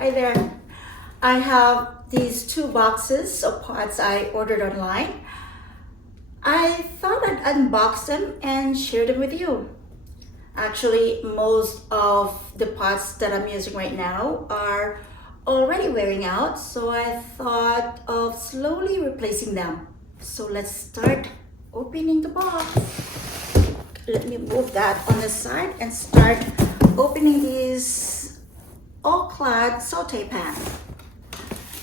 Hi there. I have these 2 boxes of pots I ordered online. I thought I'd unbox them and share them with you. Actually, most of the pots that I'm using right now are already wearing out, so I thought of slowly replacing them. So let's start opening the box. Let me move that on the side and start opening this all-clad sauté pan.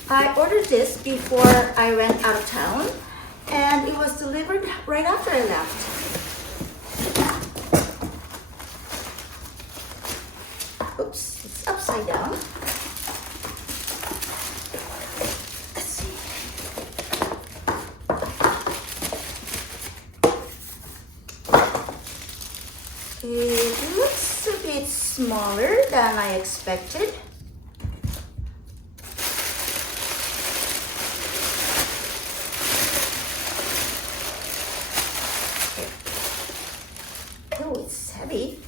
I ordered this before I went out of town and it was delivered right after I left. Oops, it's upside down. Let's see. It looks a bit smaller than I expected. Oh, it's heavy.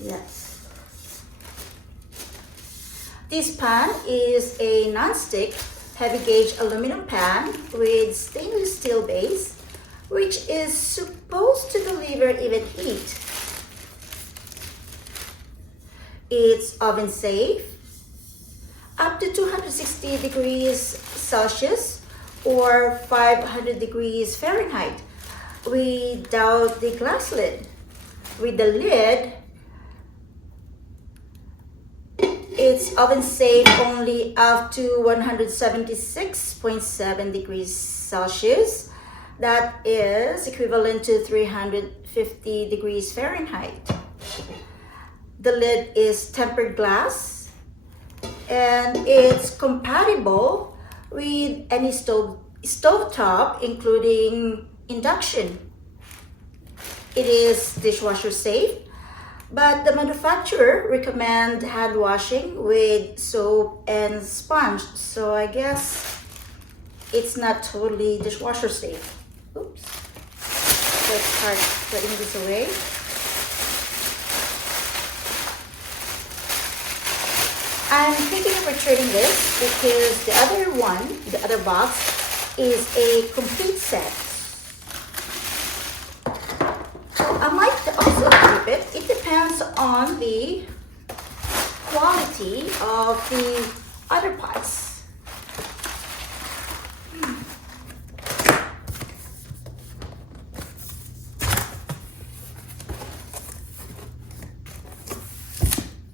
Yes. This pan is a non-stick, heavy-gauge aluminum pan with stainless steel base, which is supposed to deliver even heat. It's oven safe, up to 260 degrees Celsius or 500 degrees Fahrenheit without the glass lid. With the lid, it's oven safe only up to 176.7 degrees Celsius. That is equivalent to 350 degrees Fahrenheit. The lid is tempered glass and it's compatible with any stovetop, including induction. It is dishwasher safe, but the manufacturer recommends hand washing with soap and sponge, so I guess it's not totally dishwasher safe. Oops. Let's start putting this away. I'm thinking of returning this because the other box, is a complete set. I might also keep it. It depends on the quality of the other pots.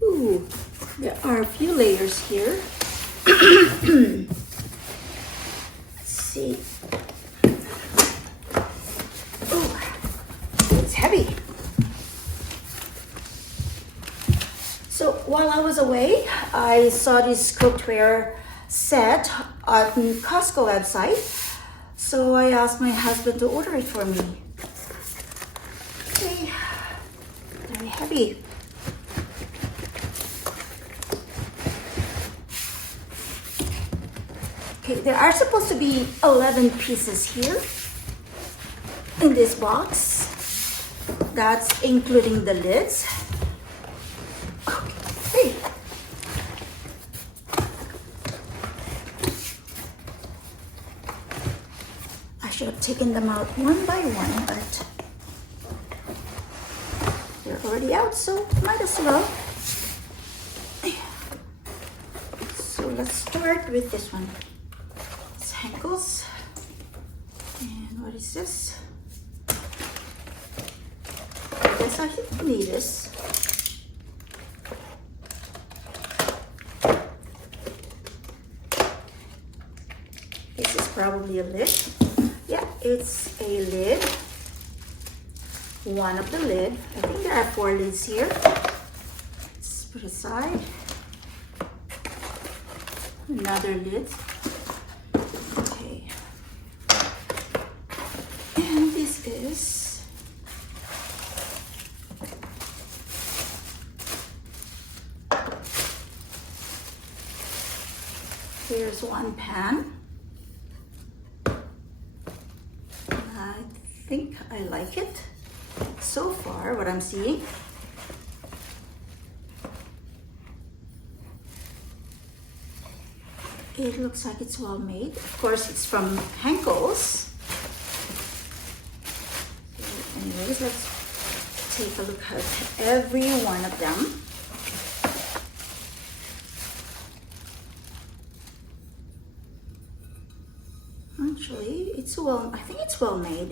Ooh, there are a few layers here. Let's see. Oh, it's heavy. So while I was away, I saw this cookware set on Costco website. So I asked my husband to order it for me. Okay, very heavy. Okay, there are supposed to be 11 pieces here in this box. That's including the lids. Okay. I should have taken them out one by one, but they're already out, so might as well. So let's start with this one. Ankles. And what is this? I guess I need this. This is probably a lid. Yeah, it's a lid. One of the lid. I think there are 4 lids here. Let's put aside. Another lid. And this is here's one pan. I think I like it so far, what I'm seeing. It looks like it's well made. Of course, it's from Henkel's. So anyways, let's take a look at every one of them. Actually, I think it's well made.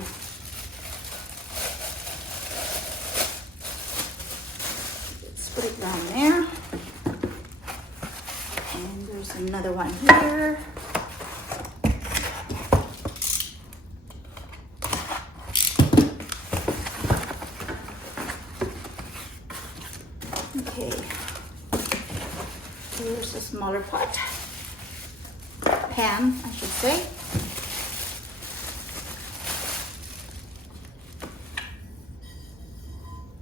Let's put it down there. And there's another one here. Okay. Here's a smaller pot. Pan, I should say.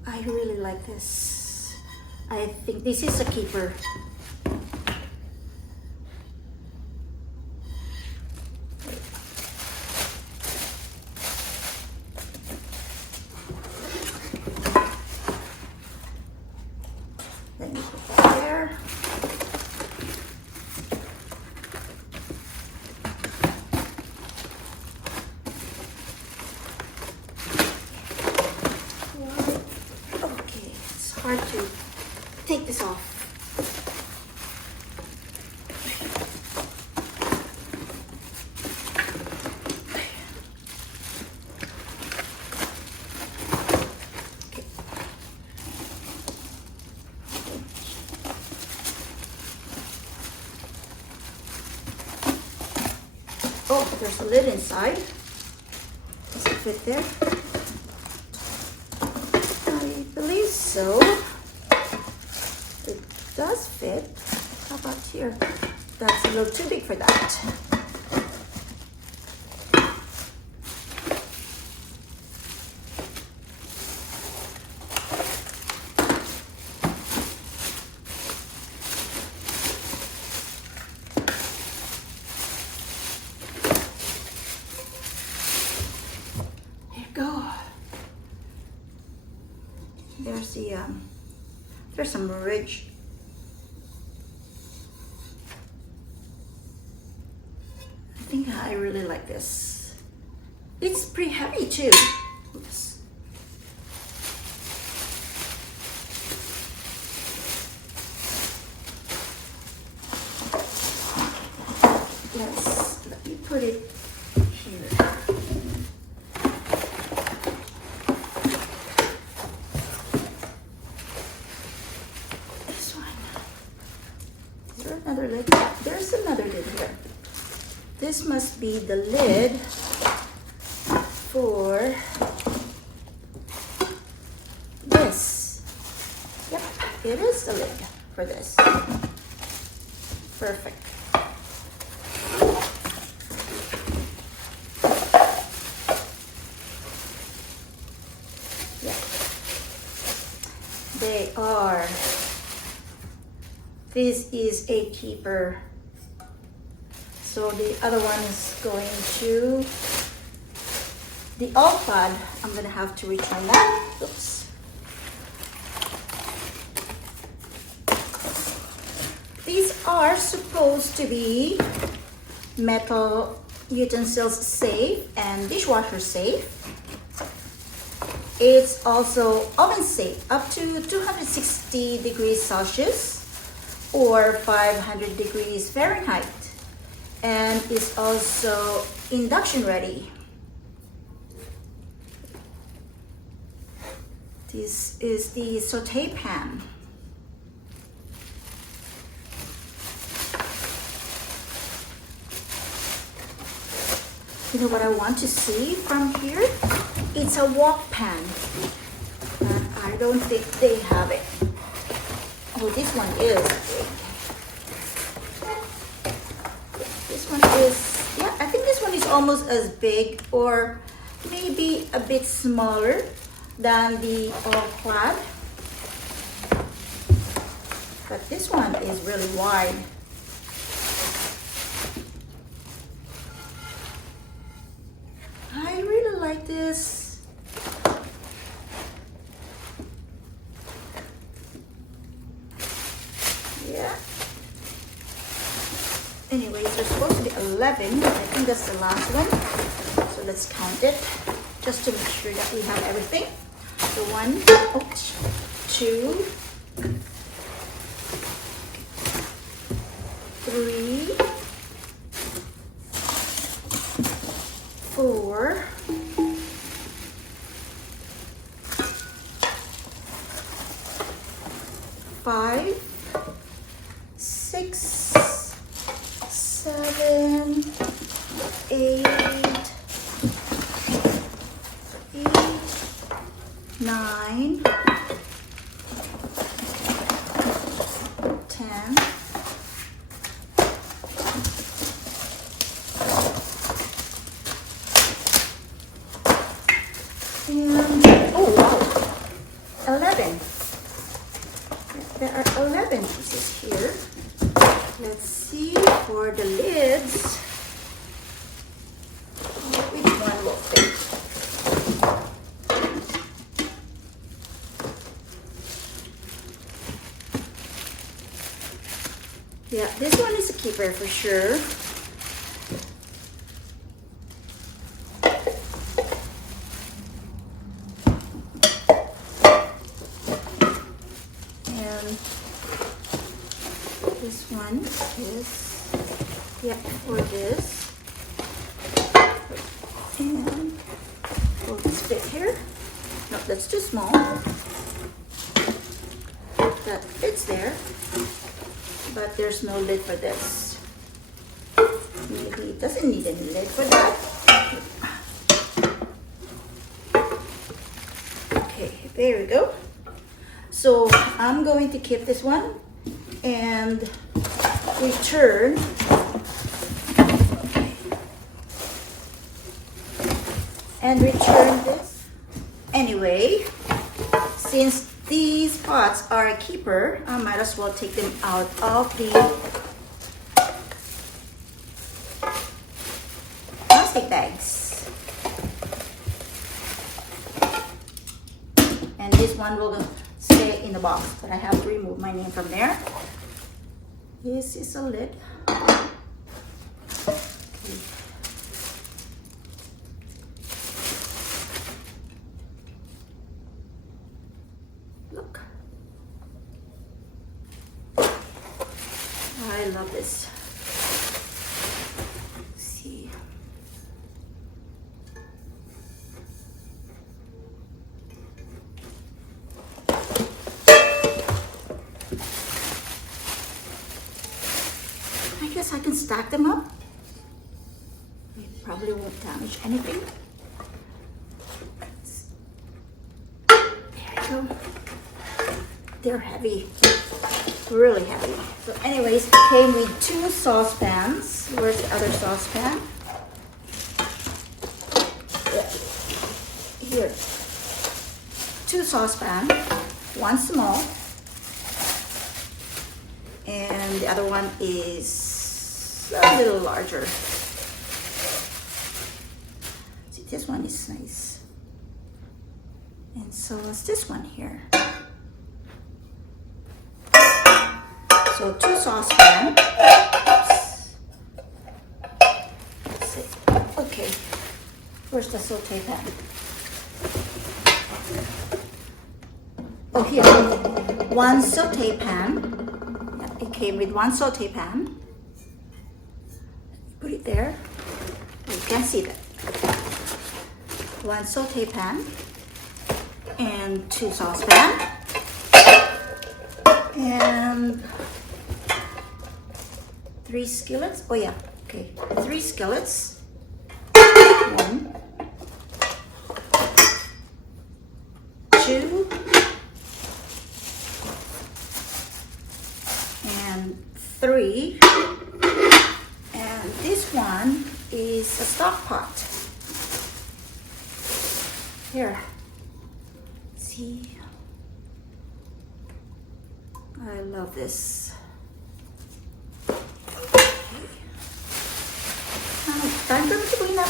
I really like this. I think this is a keeper. Let me put that there. Hard to take this off. Okay. Oh, there's a lid inside. Does it fit there? I believe so. It does fit. How about here? That's a little too big for that. There you go. There's the there's some ridge. I think I really like this. It's pretty heavy too. Oops. Let me put it here. Another lid. There's another lid here. This must be the lid for this. Yep, it is the lid for this. Perfect. Yeah. They are. This is a keeper. So the other one is going to the all-clad. I'm gonna have to return that. Oops. These are supposed to be metal utensils safe and dishwasher safe. It's also oven safe up to 260 degrees Celsius or 500 degrees Fahrenheit, and is also induction ready. This is the sauté pan. You know what I want to see from here? It's a wok pan, and I don't think they have it. Oh, this one is big. This one is, yeah, I think this one is almost as big or maybe a bit smaller than the all-clad. But this one is really wide. I really like this. Yeah. Anyways, there's supposed to be 11. I think that's the last one. So let's count it just to make sure that we have everything. So 1, 2, 3, 4, 5, 6, 7, 8, 9, 10, and oh wow, 11. There are 11 pieces here. Let's see for the lids. Which one will fit? Yeah, this one is a keeper for sure. And this one is, yeah, for this. And will this fit here? No, that's too small. That fits there. But there's no lid for this. Maybe it doesn't need any lid for that. Okay, there we go. So I'm going to keep this one and return. And return this. Anyway, since these pots are a keeper, I might as well take them out of the plastic bags. And this one will stay in the box, but I have to remove my name from there. This is a lid. Okay. Look. I love this. Let's see. I guess I can stack them up. It probably won't damage anything. There you go. They're heavy, really heavy. So anyways, it came with 2 saucepans. Where's the other saucepan? Here. 2 saucepans, one small, and the other one is a little larger. See, this one is nice. And so is this one here. So 2 saucepans. Let's see. Okay. Where's the saute pan? Oh, here. 1 saute pan. Yeah, it came with 1 saute pan. Put it there. You can't see that. 1 saute pan and 2 saucepans. And 3 skillets. Oh yeah, okay. 3 skillets. 1, 2, and 3. And this one is a stock pot. Here. See? I love this. Time for me to clean up.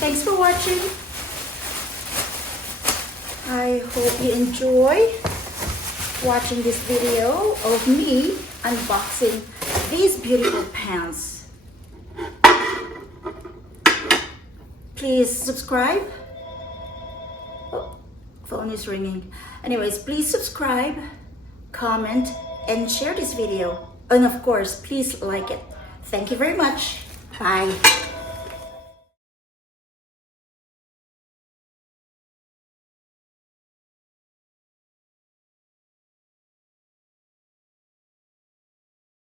Thanks for watching. I hope you enjoy watching this video of me unboxing these beautiful pans. Please subscribe. Oh, phone is ringing. Anyways, please subscribe, comment, and share this video. And of course, please like it. Thank you very much. Bye.